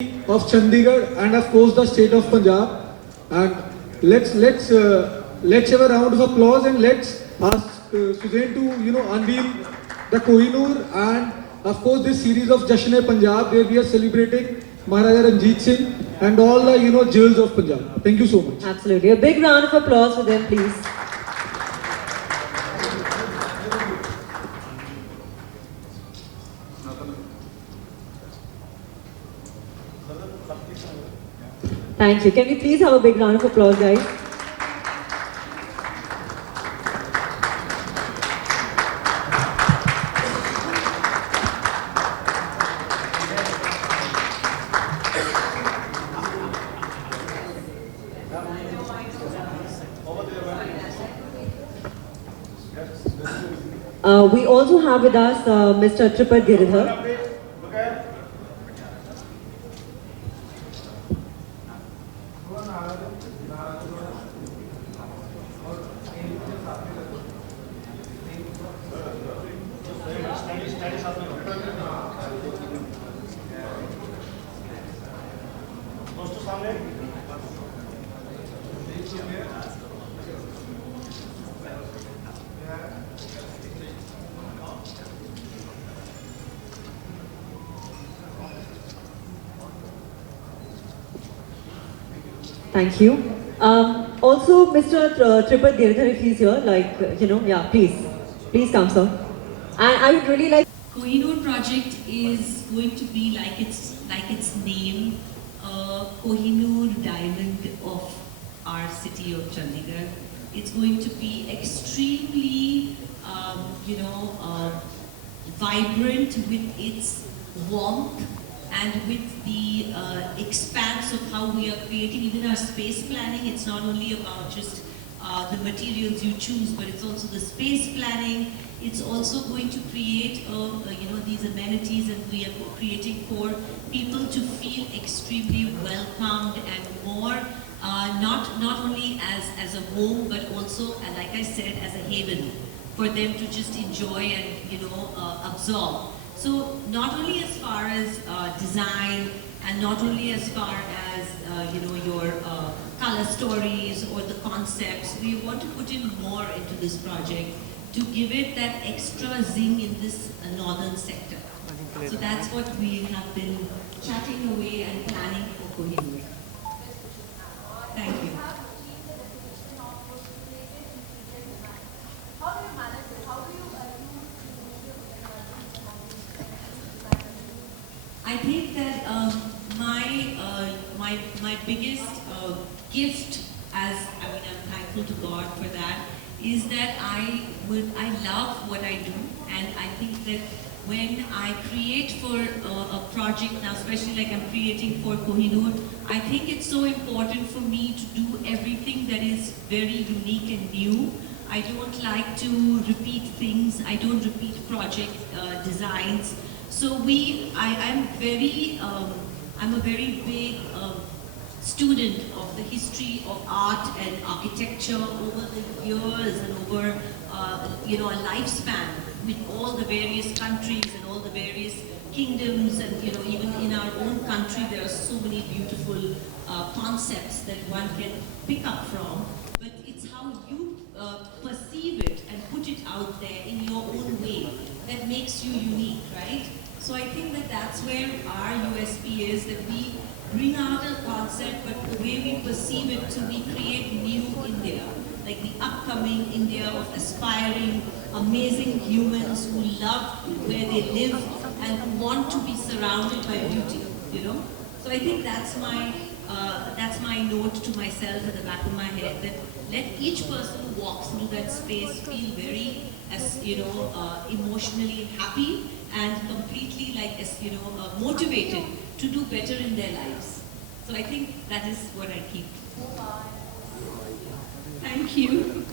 of Chandigarh and of course the state of Punjab. And let's have a round of applause and let's ask Suzzane to unveil the Kohinoor and of course this series of Jashan-e-Punjab where we are celebrating Maharaja Ranjit Singh and all the jewels of Punjab. Thank you so much. Absolutely. A big round of applause for them, please. Thank you. Can we please have a big round of applause, guys? We also have with us Mr. Tripat Giridhar. Thank you. Also, Mr. Tripat Giridhar, if he's here, please come, sir. And I would really like. Kohinoor project is going to be like its name, Kohinoor diamond of our city of Chandigarh. It's going to be extremely, vibrant with its warmth and with the expanse of how we are creating even our space planning. It's not only about just the materials you choose, but it's also the space planning. It's also going to create these amenities, and we are creating for people to feel extremely welcomed and more not only as a home, but also, like I said, as a haven for them to just enjoy and absorb. So not only as far as design, and not only as far as your color stories or the concepts, we want to put in more into this project to give it that extra zing in this northern sector. So that's what we have been chatting away and planning for Kohinoor. Thank you. I think that my biggest gift, I'm thankful to God for that, is that I love what I do, and I think that when I create for a project now, especially like I'm creating for Kohinoor, I think it's so important for me to do everything that is very unique and new. I don't like to repeat things. I don't repeat project designs. So I'm a very big student of the history of art and architecture over the years and over a lifespan with all the various countries and all the various kingdoms, and even in our own country there are so many beautiful concepts that one can pick up from. But it's how you perceive it and put it out there in your own way that makes you unique, right? So I think that that's where our USP is, that we bring out a concept, but the way we perceive it, so we create new India, like the upcoming India of aspiring, amazing humans who love where they live and who want to be surrounded by beauty, So I think that's my note to myself at the back of my head, that let each person who walks through that space feel very, emotionally happy and completely motivated to do better in their lives. So I think that is what I keep. Thank you.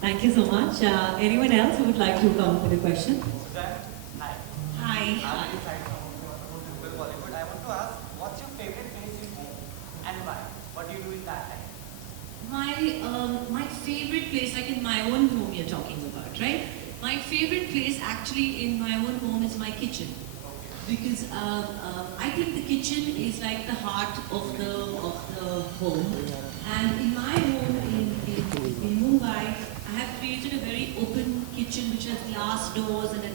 Thank you so much. Anyone else who would like to come with a question? Hi. Hi. I'm inside from Bollywood. I want to ask, what's your favorite place in home and why? What do you do in that time? My favorite place, like in my own home you're talking about, right? My favorite place actually in my own home is my kitchen. because I think the kitchen is like the heart of the home. And in my home in Mumbai, I have created a very open kitchen which has glass doors and a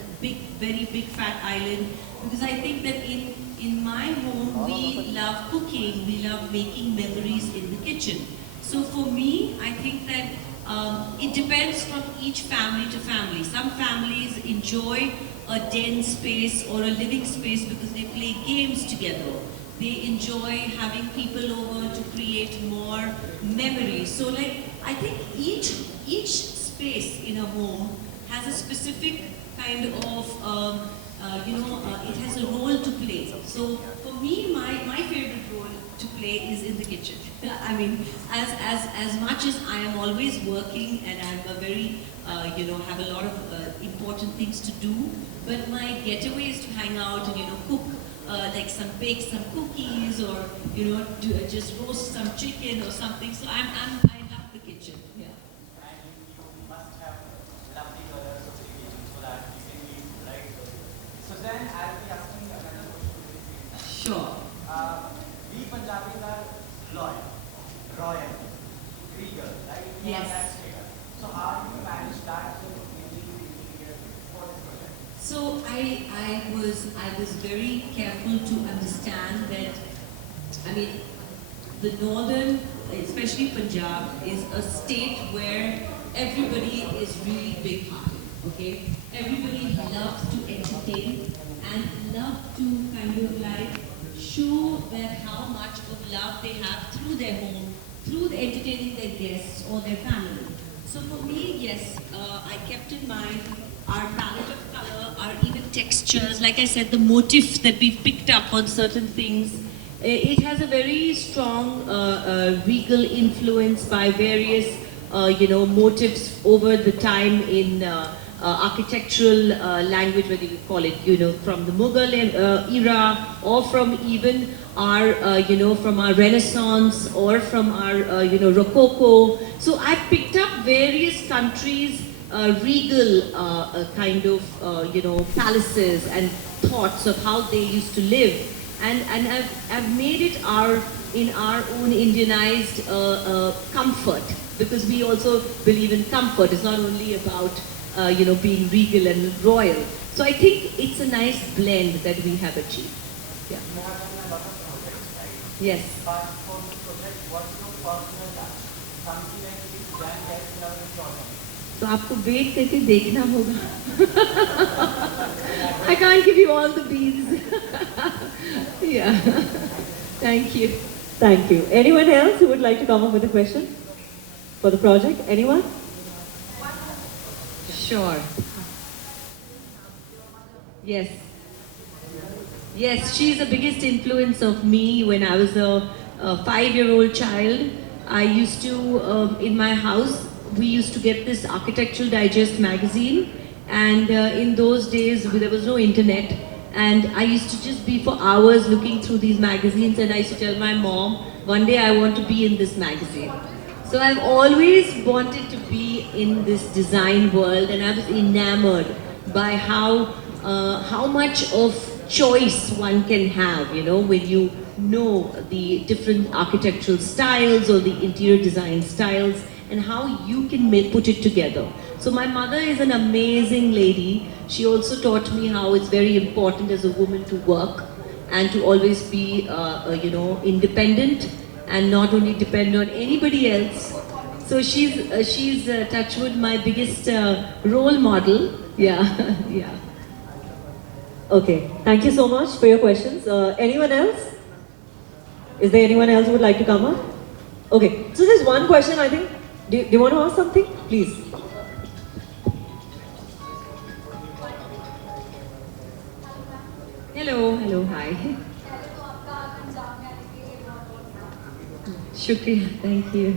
very big fat island, because I think that in my home we love cooking, we love making memories in the kitchen. So for me, I think that it depends from each family to family. Some families enjoy a den space or a living space because they play games together. They enjoy having people over to create more memories. So like, I think each space in a home has a specific kind of, it has a role to play. So for me, my favorite role to play is in the kitchen. I mean, as much as I am always working and I'm a very, have a lot of important things to do, but my getaway is to hang out and, cook, bake some cookies or, just roast some chicken or something. So I love the kitchen. Yeah. And you must have lovely colors of the kitchen so that you can eat, right? So then I'll be asking another question. Sure. We Punjabis are loyal, royal, regal, right? We have Yes. that status. So how do you manage that for this project? So I was very careful to understand that, I mean, the northern, especially Punjab, is a state where everybody is really big-hearted, okay? Everybody loves to entertain and love to kind of like show that how much of love they have through their home, through entertaining their guests or their family. So for me, yes, I kept in mind our palette of color, our even textures, like I said, the motif that we've picked up on certain things. It has a very strong regal influence by various, motifs over the time in architectural language, whether you call it, from the Mughal era, or from even our, from our Renaissance, or from our, Rococo. So I picked up various countries' regal kind of, palaces and thoughts of how they used to live. And I've made it in our own Indianized comfort, because we also believe in comfort. It's not only about being regal and royal. So I think it's a nice blend that we have achieved. Yeah. You have done a lot of projects, right? Yes. But for this project, what's your personal touch? Something like this brand gets love is short. तो आपको wait करके देखना होगा. I can't give you all the beads. Yeah. Thank you. Thank you. Anyone else who would like to come up with a question for the project? Anyone? Sure. Yes. Yes, she's the biggest influence of me. When I was a 5-year-old child, I used to, in my house, we used to get this Architectural Digest magazine, and in those days there was no internet, and I used to just be for hours looking through these magazines, and I used to tell my mom, one day I want to be in this magazine. So I've always wanted to be in this design world, and I was enamored by how much of choice one can have, when you know the different architectural styles or the interior design styles, and how you can put it together. So my mother is an amazing lady. She also taught me how it's very important as a woman to work and to always be, independent and not only depend on anybody else. So she's touchwood, my biggest role model. Yeah, yeah. Okay, thank you so much for your questions. Anyone else? Is there anyone else who would like to come up? Okay, so there's one question I think. Do you want to ask something? Please. Hello, hi. Shukriya, thank you.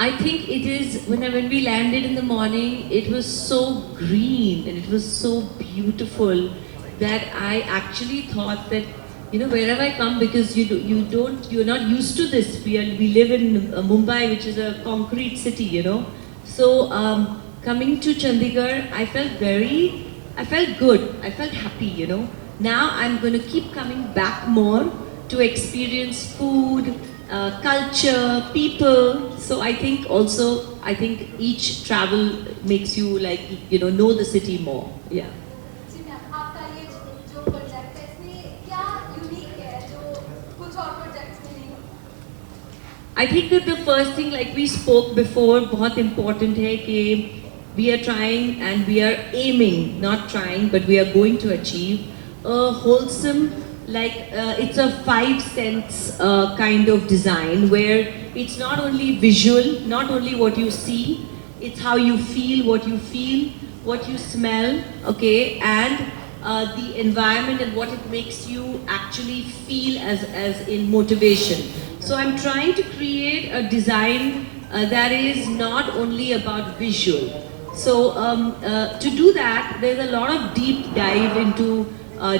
I think it is, when we landed in the morning, it was so green and it was so beautiful that I actually thought that, wherever I come, because you're not used to this. We live in Mumbai, which is a concrete city, So coming to Chandigarh, I felt good, I felt happy, you know. Now I'm going to keep coming back more to experience food, culture, people. So I think each travel makes you like, you know the city more. Yeah. जी ma'am, आपका ये जो project है इसमें क्या unique है जो कुछ और प्रोजेक्ट्स में नहीं होता? I think that the first thing, like we spoke before, बहुत important है कि we are trying and we are aiming, not trying, but we are going to achieve a wholesome, like it's a 5 sense kind of design where it's not only visual, not only what you see, it's how you feel, what you smell, okay, and the environment and what it makes you actually feel as in motivation. So I'm trying to create a design that is not only about visual. So to do that, there's a lot of deep dive into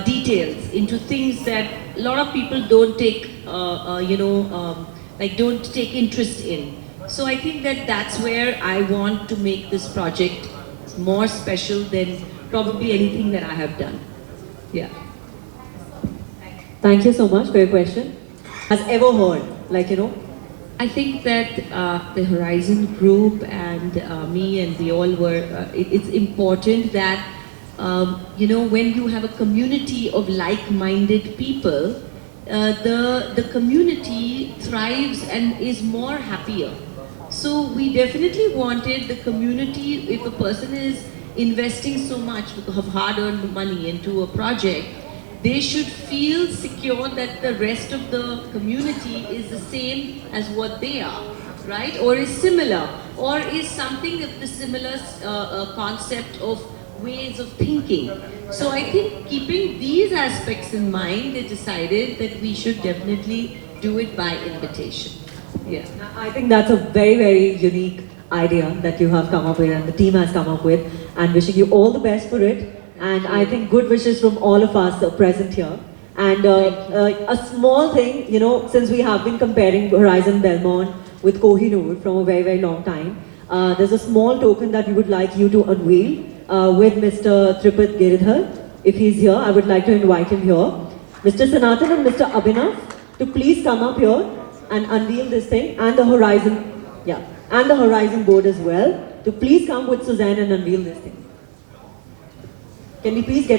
details, into things that a lot of people don't take, don't take interest in. So I think that that's where I want to make this project more special than probably anything that I have done. Yeah. Thank you so much for your question. Has ever heard, I think that the Horizon Group and me and we all were, it's important that, when you have a community of like-minded people, the community thrives and is more happier. So we definitely wanted the community, if a person is investing so much of hard-earned money into a project, they should feel secure that the rest of the community is the same as what they are, right? Or is similar, or is something of the similar concept of ways of thinking. So I think keeping these aspects in mind, they decided that we should definitely do it by invitation. Yeah. I think that's a very, very unique idea that you have come up with and the team has come up with, and wishing you all the best for it. And I think good wishes from all of us present here. And a small thing, since we have been comparing Horizon Belmond with Kohinoor from a very, very long time, there's a small token that we would like you to unveil with Mr. Tripat Giridhar. If he's here, I would like to invite him here. Mr. Sanatan and Mr. Abhinav to please come up here and unveil this thing, and the Horizon, and the Horizon board as well, to please come with Suzzane and unveil this thing. Can we please get